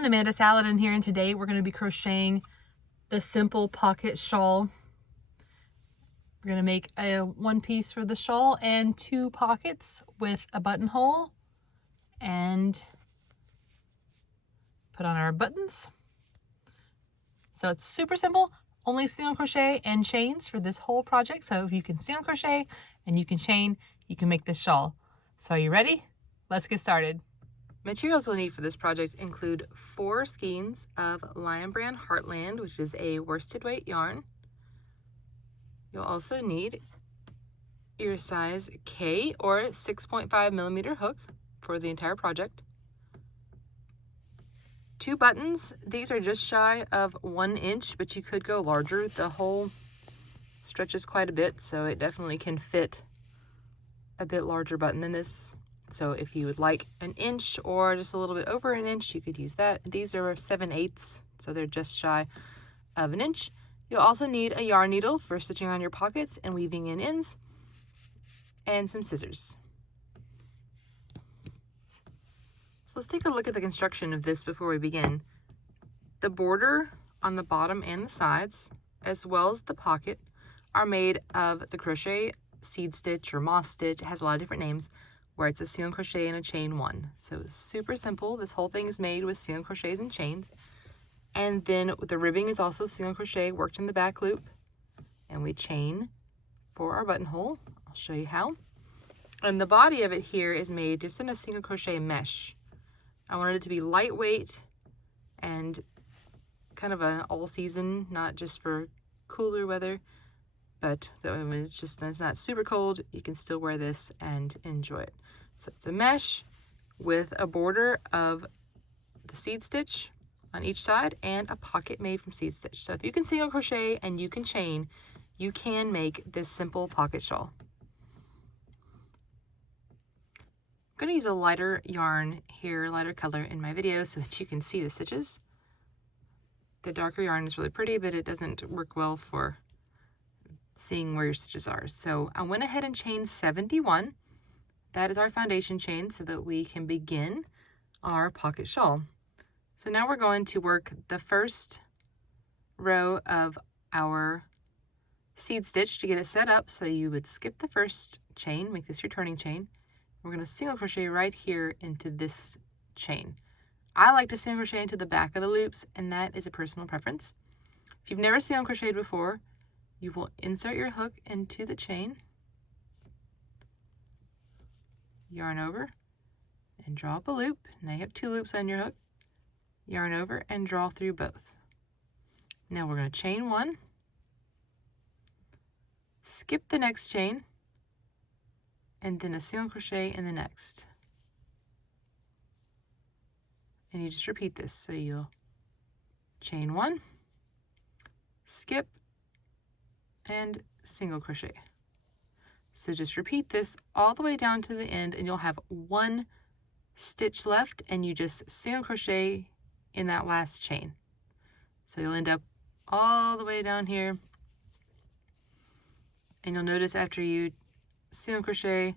everyone, Amanda Saladin here, and today we're going to be crocheting the Simple Pocket Shawl. We're going to make a one piece for the shawl and 2 pockets with a buttonhole and put on our buttons. So it's super simple, only single crochet and chains for this whole project. So if you can single crochet and you can chain, you can make this shawl. So are you ready? Let's get started. Materials we'll need for this project include 4 skeins of Lion Brand Heartland, which is a worsted weight yarn. You'll also need your size K or 6.5 millimeter hook for the entire project. 2 buttons. These are just shy of 1 inch, but you could go larger. The hole stretches quite a bit, so it definitely can fit a bit larger button than this. So if you would like 1 inch or just a little bit over 1 inch, you could use that. These are 7/8, so they're just shy of 1 inch. You'll also need a yarn needle for stitching on your pockets and weaving in ends, and some scissors. So let's take a look at the construction of this before we begin. The border on the bottom and the sides, as well as the pocket, are made of the crochet seed stitch or moss stitch. It has a lot of different names, where it's a single crochet and a chain 1. So super simple. This whole thing is made with single crochets and chains. And then the ribbing is also single crochet worked in the back loop. And we chain for our buttonhole. I'll show you how. And the body of it here is made just in a single crochet mesh. I wanted it to be lightweight and kind of an all season, not just for cooler weather, but it's not super cold. You can still wear this and enjoy it. So it's a mesh with a border of the seed stitch on each side and a pocket made from seed stitch. So if you can single crochet and you can chain, you can make this simple pocket shawl. I'm going to use a lighter yarn here, lighter color in my video so that you can see the stitches. The darker yarn is really pretty, but it doesn't work well for seeing where your stitches are. So I went ahead and chained 71. That is our foundation chain so that we can begin our pocket shawl. So now we're going to work the first row of our seed stitch to get it set up. So you would skip the first chain, make this your turning chain. We're going to single crochet right here into this chain. I like to single crochet into the back of the loops, and that is a personal preference. If you've never single crocheted before, you will insert your hook into the chain, yarn over, and draw up a loop. Now you have 2 loops on your hook. Yarn over and draw through both. Now we're going to chain 1, skip the next chain, and then a single crochet in the next. And you just repeat this. So you'll chain 1, skip, and single crochet. So just repeat this all the way down to the end, and you'll have 1 stitch left, and you just single crochet in that last chain. So you'll end up all the way down here, and you'll notice after you single crochet,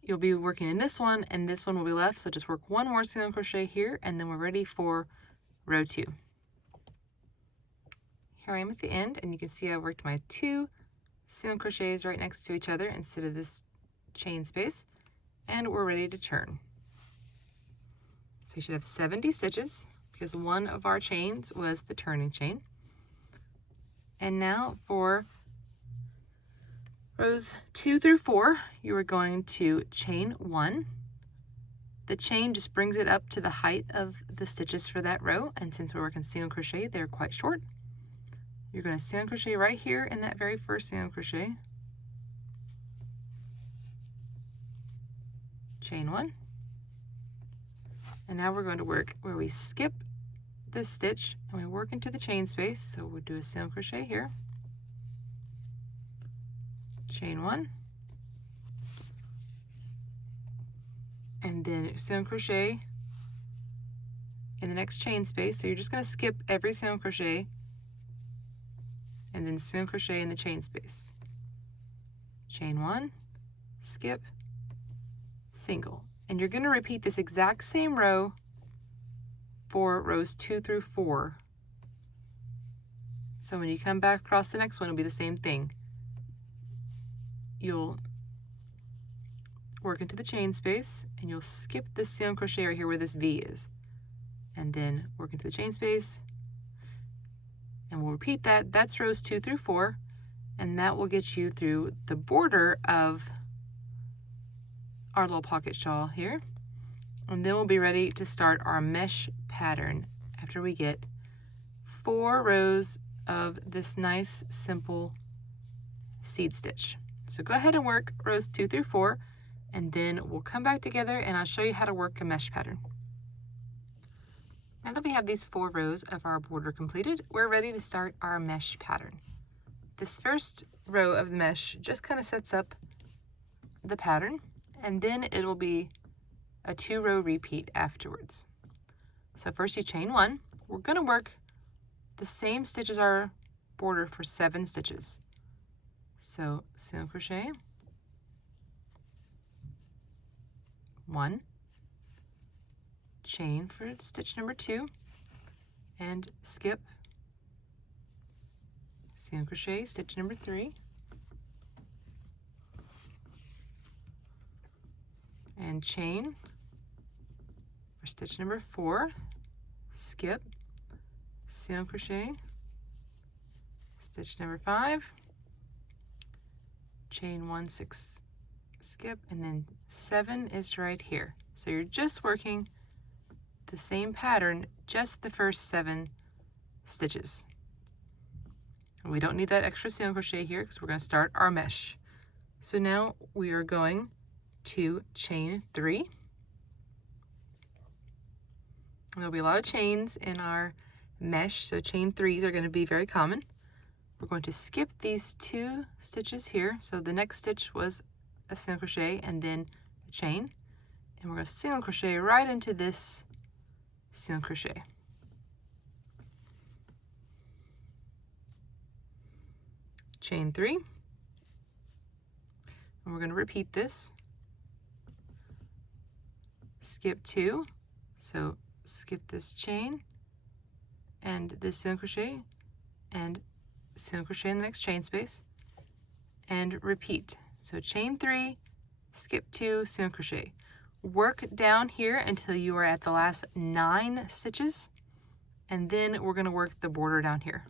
you'll be working in this one, and this one will be left. So just work 1 more single crochet here, and then we're ready for row 2. Here I am at the end, and you can see I worked my 2 single crochets right next to each other instead of this chain space, and we're ready to turn. So you should have 70 stitches because one of our chains was the turning chain. And now for rows 2 through 4, you are going to chain 1. The chain just brings it up to the height of the stitches for that row, and since we're working single crochet, they're quite short. You're going to single crochet right here in that very first single crochet, chain 1, and now we're going to work where we skip this stitch and we work into the chain space. So we'll do a single crochet here, chain 1, and then single crochet in the next chain space. So you're just going to skip every single crochet and then single crochet in the chain space. Chain 1, skip, single. And you're going to repeat this exact same row for rows 2 through 4. So when you come back across the next one, it'll be the same thing. You'll work into the chain space, and you'll skip this single crochet right here where this V is, and then work into the chain space, and we'll repeat that. That's rows 2 through 4, and that will get you through the border of our little pocket shawl here. And then we'll be ready to start our mesh pattern after we get 4 rows of this nice simple seed stitch. So go ahead and work rows 2 through 4, and then we'll come back together and I'll show you how to work a mesh pattern. Now that we have these 4 rows of our border completed, we're ready to start our mesh pattern. This first row of the mesh just kind of sets up the pattern, and then it will be a 2-row repeat afterwards. So first you chain 1. We're going to work the same stitch as our border for 7 stitches. So single crochet, 1, chain for stitch number 2, and skip, single crochet, stitch number 3, and chain for stitch number 4, skip, single crochet, stitch number 5, chain 1, 6, skip, and then 7 is right here. So you're just working the same pattern, just the first 7 stitches. And we don't need that extra single crochet here because we're going to start our mesh. So now we are going to chain 3. There'll be a lot of chains in our mesh, so chain 3s are going to be very common. We're going to skip these 2 stitches here. So the next stitch was a single crochet and then a chain, and we're going to single crochet right into this single crochet. Chain 3, and we're going to repeat this. Skip 2, so skip this chain and this single crochet and single crochet in the next chain space, and repeat. So chain 3, skip 2, single crochet. Work down here until you are at the last 9 stitches, and then we're going to work the border down here.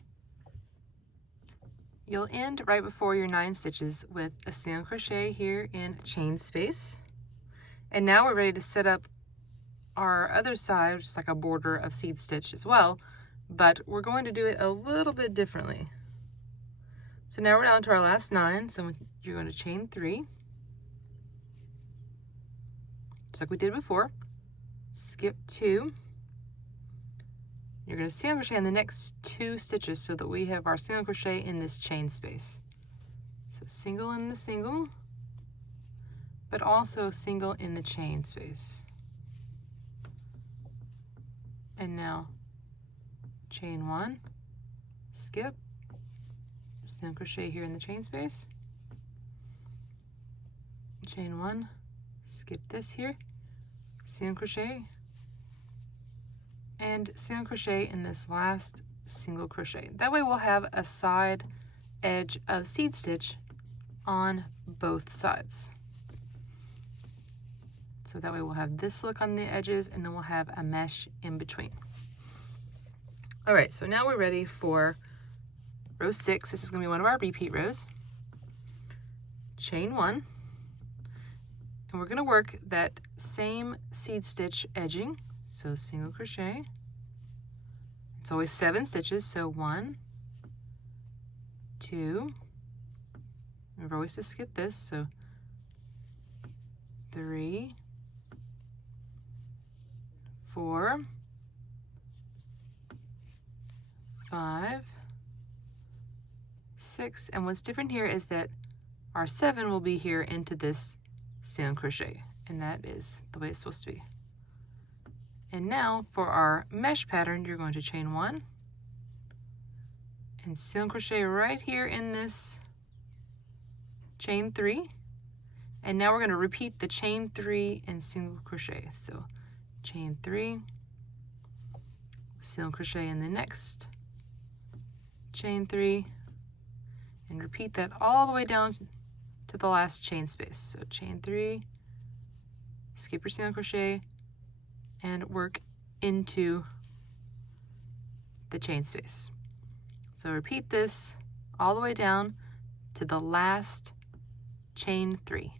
You'll end right before your 9 stitches with a single crochet here in chain space. And now we're ready to set up our other side, which is like a border of seed stitch as well, but we're going to do it a little bit differently. So now we're down to our last 9, so you're going to chain 3, just like we did before, skip 2, you're going to single crochet in the next 2 stitches so that we have our single crochet in this chain space. So single in the single, but also single in the chain space. And now chain 1, skip, single crochet here in the chain space, chain 1, skip this here, single crochet, and single crochet in this last single crochet. That way we'll have a side edge of seed stitch on both sides. So that way we'll have this look on the edges, and then we'll have a mesh in between. All right, so now we're ready for row 6. This is going to be one of our repeat rows. Chain 1, and we're going to work that same seed stitch edging. So single crochet. It's always 7 stitches, so 1, 2. Remember always to skip this, so 3, 4, 5, 6, and what's different here is that our 7 will be here into this single crochet, and that is the way it's supposed to be. And now for our mesh pattern, you're going to chain 1 and single crochet right here in this chain 3, and now we're going to repeat the chain 3 and single crochet. So chain 3, single crochet in the next chain 3, and repeat that all the way down to the last chain space. So chain 3, skip your single crochet, and work into the chain space. So repeat this all the way down to the last chain 3.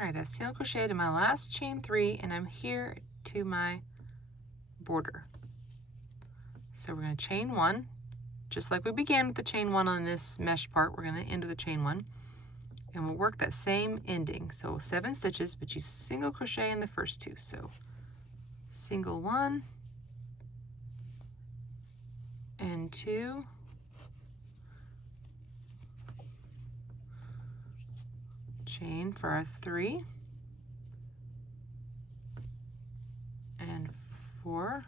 All right, I've single crocheted in my last chain 3, and I'm here to my border. So we're going to chain 1, just like we began with the chain 1 on this mesh part. We're going to end with a chain 1, and we'll work that same ending. So 7 stitches, but you single crochet in the first 2. So single 1 and 2, chain for our 3 and 4,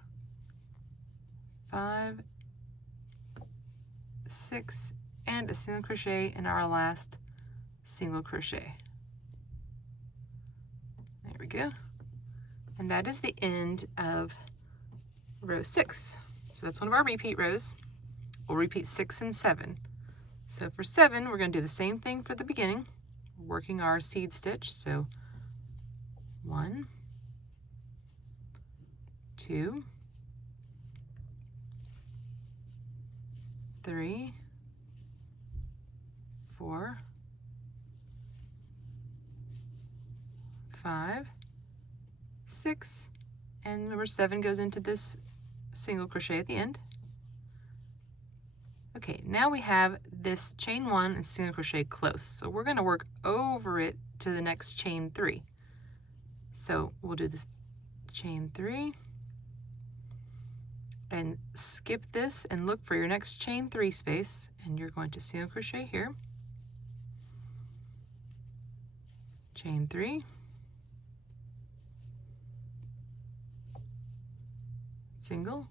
5, 6, and a single crochet in our last single crochet. There we go. And that is the end of row 6. So that's one of our repeat rows. We'll repeat 6 and 7. So for 7, we're going to do the same thing for the beginning, working our seed stitch. So 1, 2, 3, 4, 5, 6, and number 7 goes into this single crochet at the end. Okay, now we have this chain 1 and single crochet close, so we're going to work over it to the next chain 3. So we'll do this chain 3 and skip this and look for your next chain 3 space, and you're going to single crochet here, chain 3, single.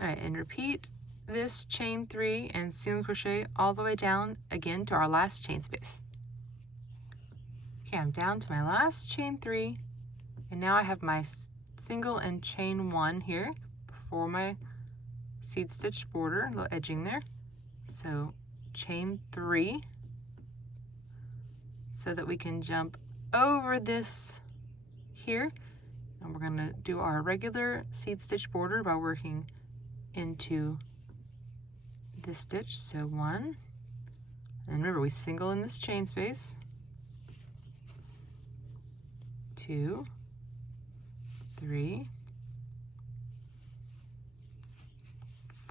All right, and repeat this chain 3 and single crochet all the way down again to our last chain space. Okay, I'm down to my last chain 3, and now I have my single and chain 1 here before my seed stitch border, a little edging there. So chain 3, so that we can jump over this here, and we're going to do our regular seed stitch border by working into this stitch. So 1, and remember we single in this chain space, 2, 3,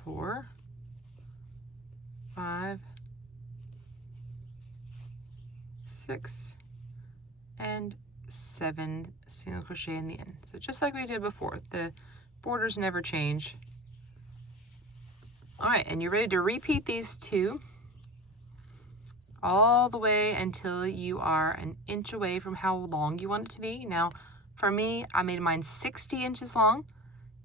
4, 5, 6, and 7 single crochet in the end. So just like we did before, the borders never change. All right, and you're ready to repeat these 2 all the way until you are an inch away from how long you want it to be. Now, for me, I made mine 60 inches long,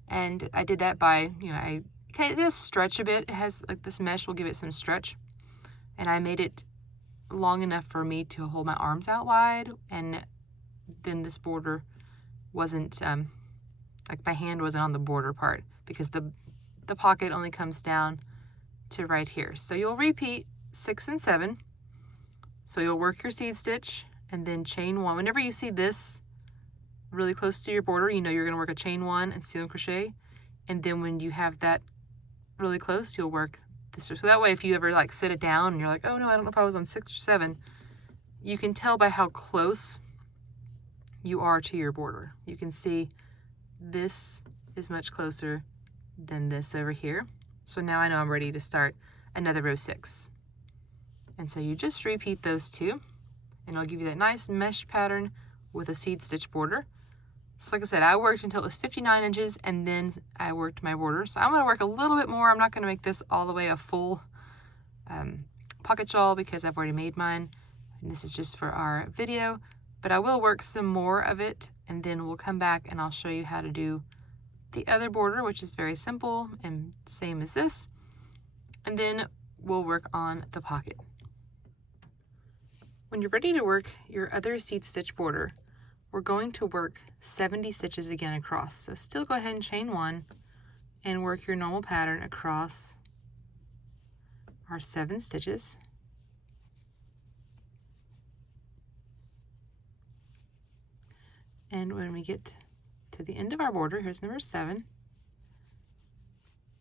and I did that by, it does stretch a bit. It has, like, this mesh will give it some stretch, and I made it long enough for me to hold my arms out wide, and then this border wasn't, like my hand wasn't on the border part, because the pocket only comes down to right here. So you'll repeat 6 and 7. So you'll work your seed stitch and then chain 1. Whenever you see this really close to your border, you know you're going to work a chain 1 and single crochet. And then when you have that really close, you'll work this. So that way, if you ever like set it down and you're like, oh no, I don't know if I was on 6 or 7, you can tell by how close you are to your border. You can see this is much closer than this over here. So now I know I'm ready to start another row 6. And so you just repeat those 2, and it'll give you that nice mesh pattern with a seed stitch border. So like I said, I worked until it was 59 inches, and then I worked my border. So I'm going to work a little bit more. I'm not going to make this all the way a full pocket shawl because I've already made mine, and this is just for our video. But I will work some more of it, and then we'll come back and I'll show you how to do the other border, which is very simple and same as this. And then we'll work on the pocket. When you're ready to work your other seed stitch border, we're going to work 70 stitches again across. So still go ahead and chain 1 and work your normal pattern across our 7 stitches. And when we get to the end of our border, here's number 7,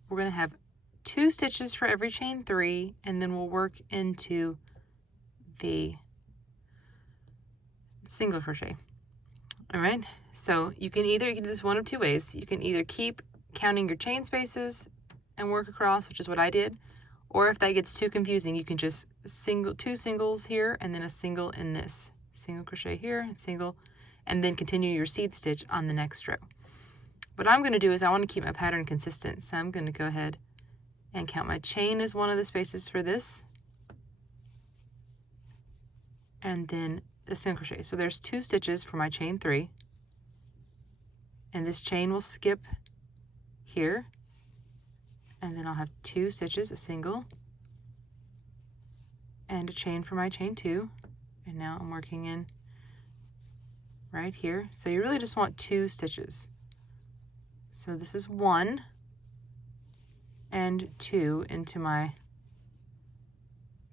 we're going to have 2 stitches for every chain 3, and then we'll work into the single crochet. All right, so you can do this one of 2 ways. You can either keep counting your chain spaces and work across, which is what I did, or if that gets too confusing, you can just 2 singles here and then a single in this. Single crochet here and single, and then continue your seed stitch on the next row. What I'm going to do is I want to keep my pattern consistent, so I'm going to go ahead and count my chain as one of the spaces for this, and then the single crochet. So there's 2 stitches for my chain 3, and this chain will skip here, and then I'll have 2 stitches, a single and a chain for my chain 2, and now I'm working in right here. So you really just want 2 stitches. So this is 1 and 2 into my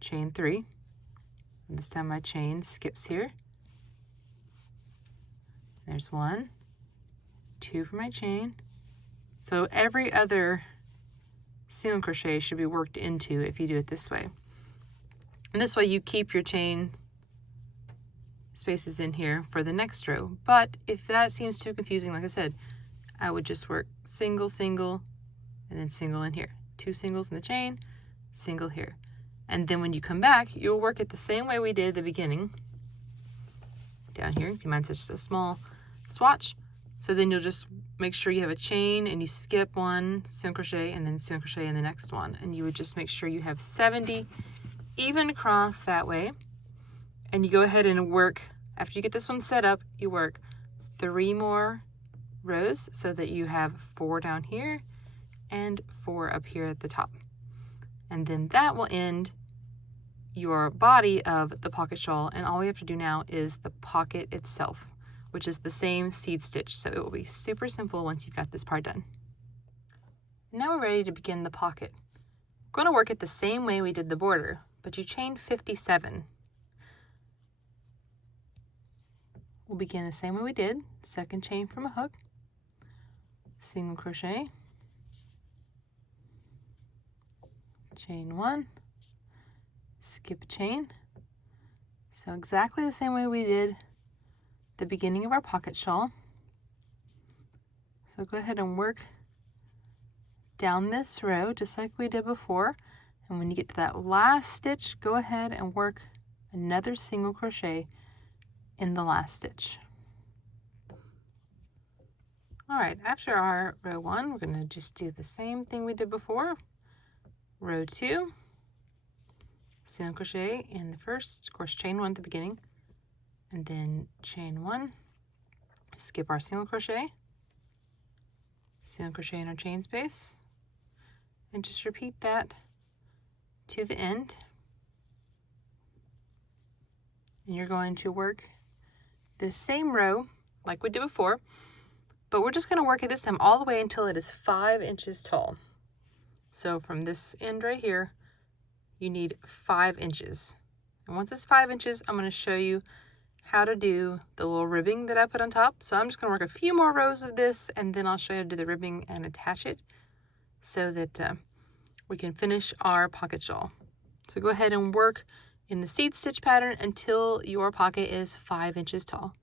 chain 3. And this time my chain skips here. There's 1, 2 for my chain. So every other single crochet should be worked into if you do it this way. And this way you keep your chain spaces in here for the next row. But if that seems too confusing, like I said, I would just work single, single, and then single in here. 2 singles in the chain, single here. And then when you come back, you'll work it the same way we did at the beginning. Down here, see mine's just a small swatch. So then you'll just make sure you have a chain and you skip 1 single crochet and then single crochet in the next one. And you would just make sure you have 70 even across that way. And you go ahead and work, after you get this one set up, you work 3 more rows so that you have 4 down here and 4 up here at the top. And then that will end your body of the pocket shawl, and all we have to do now is the pocket itself, which is the same seed stitch. So it will be super simple once you've got this part done. Now we're ready to begin the pocket. We're going to work it the same way we did the border, but you chained 57. We'll begin the same way we did. Second chain from a hook, single crochet, chain 1, skip a chain. So exactly the same way we did the beginning of our pocket shawl. So go ahead and work down this row just like we did before, and when you get to that last stitch, go ahead and work another single crochet in the last stitch. All right, after our row 1, we're going to just do the same thing we did before. Row 2, single crochet in the first, of course chain 1 at the beginning, and then chain 1, skip our single crochet in our chain space, and just repeat that to the end. And you're going to work the same row like we did before, but we're just going to work it this time all the way until it is 5 inches tall. So from this end right here, you need 5 inches. And once it's 5 inches, I'm going to show you how to do the little ribbing that I put on top. So I'm just going to work a few more rows of this, and then I'll show you how to do the ribbing and attach it so that we can finish our pocket shawl. So go ahead and work in the seed stitch pattern until your pocket is 5 inches tall.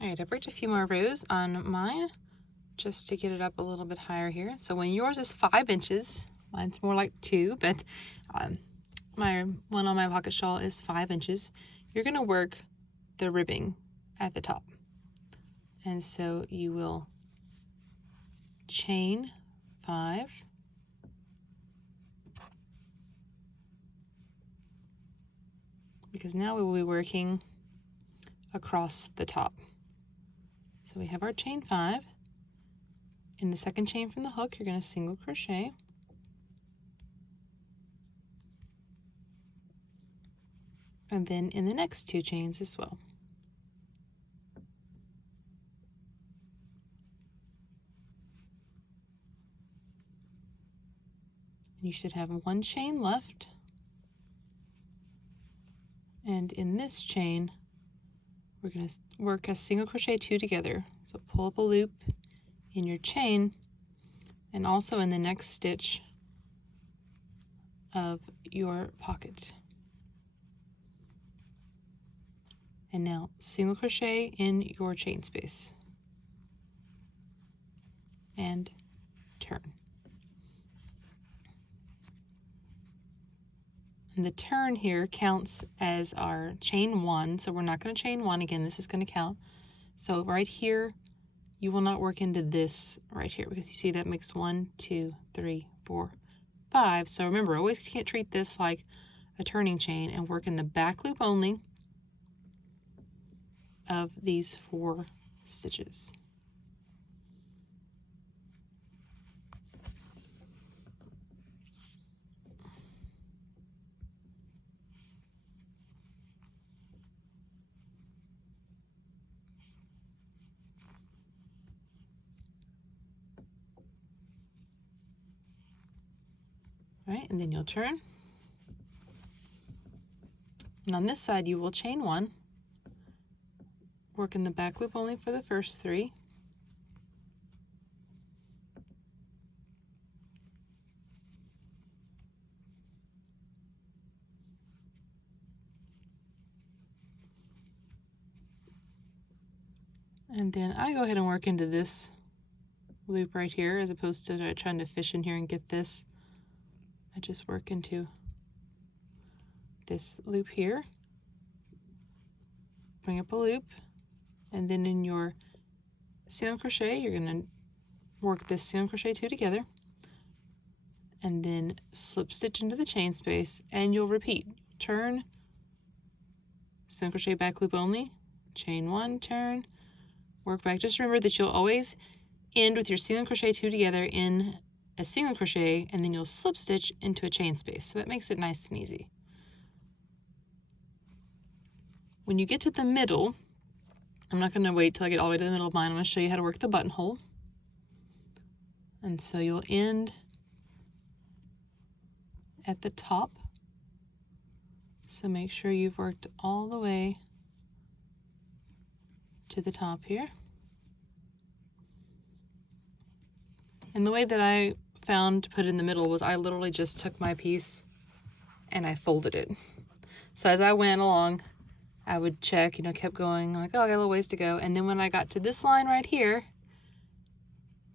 All right, I've worked a few more rows on mine just to get it up a little bit higher here. So when yours is 5 inches, mine's more like 2, but my one on my pocket shawl is 5 inches. You're going to work the ribbing at the top. And so you will chain 5, because now we will be working across the top. So we have our chain 5. In the second chain from the hook, you're going to single crochet. And then in the next 2 chains as well. You should have one chain left. And in this chain, we're going to work a single crochet 2 together. So pull up a loop in your chain and also in the next stitch of your pocket. And now single crochet in your chain space and turn. And the turn here counts as our chain 1, so we're not going to chain 1 again. This is going to count. So right here, you will not work into this right here because you see that makes 1, 2, 3, 4, 5. So remember, always can't treat this like a turning chain and work in the back loop only of these 4 stitches. Right, and then you'll turn. And on this side, you will chain 1, work in the back loop only for the first 3. And then I go ahead and work into this loop right here as opposed to trying to fish in here and get this. I just work into this loop here, bring up a loop, and then in your single crochet, you're going to work this single crochet 2 together, and then slip stitch into the chain space, and you'll repeat. Turn, single crochet back loop only, chain 1, turn, work back. Just remember that you'll always end with your single crochet 2 together in a single crochet, and then you'll slip stitch into a chain space. So that makes it nice and easy. When you get to the middle, I'm not going to wait till I get all the way to the middle of mine. I'm going to show you how to work the buttonhole. And so you'll end at the top. So make sure you've worked all the way to the top here. And the way that I found to put it in the middle was I literally just took my piece and I folded it. So as I went along, I would check, kept going, like, oh, I got a little ways to go. And then when I got to this line right here,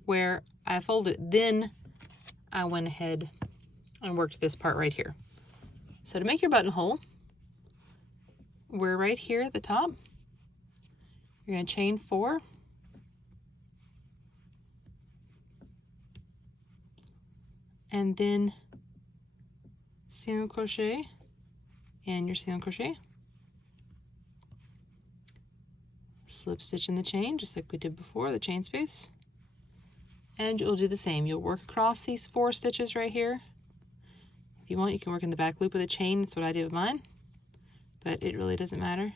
where I folded it, then I went ahead and worked this part right here. So to make your buttonhole, we're right here at the top. You're going to chain 4. And then single crochet and your single crochet. Slip stitch in the chain, just like we did before, the chain space. And you'll do the same. You'll work across these 4 stitches right here. If you want, you can work in the back loop of the chain. That's what I did with mine. But it really doesn't matter.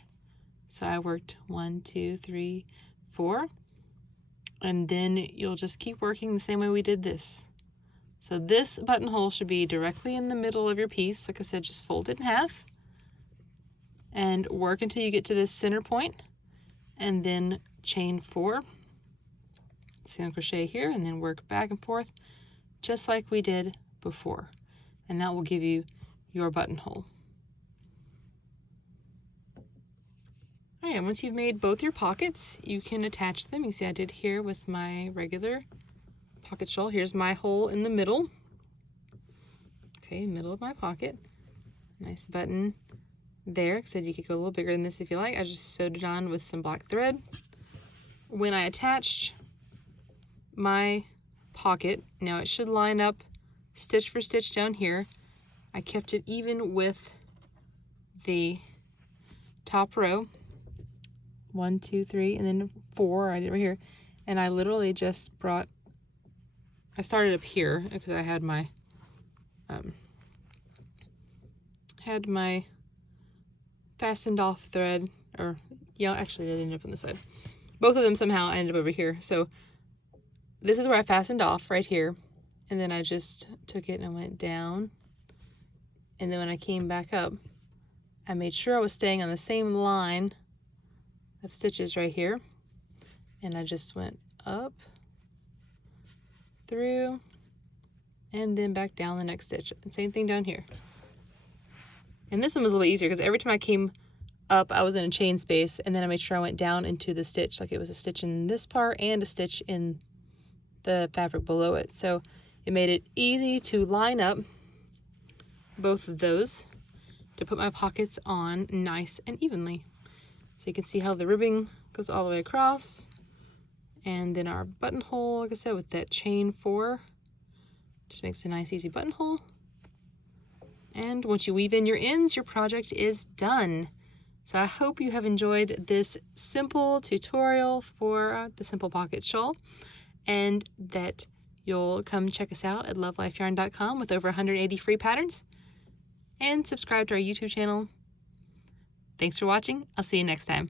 So I worked 1, 2, 3, 4. And then you'll just keep working the same way we did this. So this buttonhole should be directly in the middle of your piece. Like I said, just fold it in half and work until you get to this center point, and then chain 4, single crochet here, and then work back and forth just like we did before. And that will give you your buttonhole. All right, once you've made both your pockets, you can attach them. You see I did here with my regular pocket shawl. Here's my hole in the middle. Okay, middle of my pocket. Nice button there. Like I said, you could go a little bigger than this if you like. I just sewed it on with some black thread. When I attached my pocket, now it should line up stitch for stitch down here. I kept it even with the top row. 1, 2, 3, and then 4. I did it right here. And I literally just I started up here because I had my fastened off thread, or yeah, actually it ended up on the side. Both of them somehow ended up over here. So this is where I fastened off right here. and then I just took it and went down, and then when I came back up, I made sure I was staying on the same line of stitches right here, and I just went up, through, and then back down the next stitch, and same thing down here. And this one was a little easier because every time I came up, I was in a chain space, and then I made sure I went down into the stitch, like it was a stitch in this part and a stitch in the fabric below it. So it made it easy to line up both of those to put my pockets on nice and evenly. So you can see how the ribbing goes all the way across, and then our buttonhole, like I said, with that chain 4, just makes a nice easy buttonhole. And once you weave in your ends, your project is done. So I hope you have enjoyed this simple tutorial for the Simple Pocket Shawl, and that you'll come check us out at love.life.yarn.com with over 180 free patterns, and subscribe to our YouTube channel. Thanks for watching. I'll see you next time.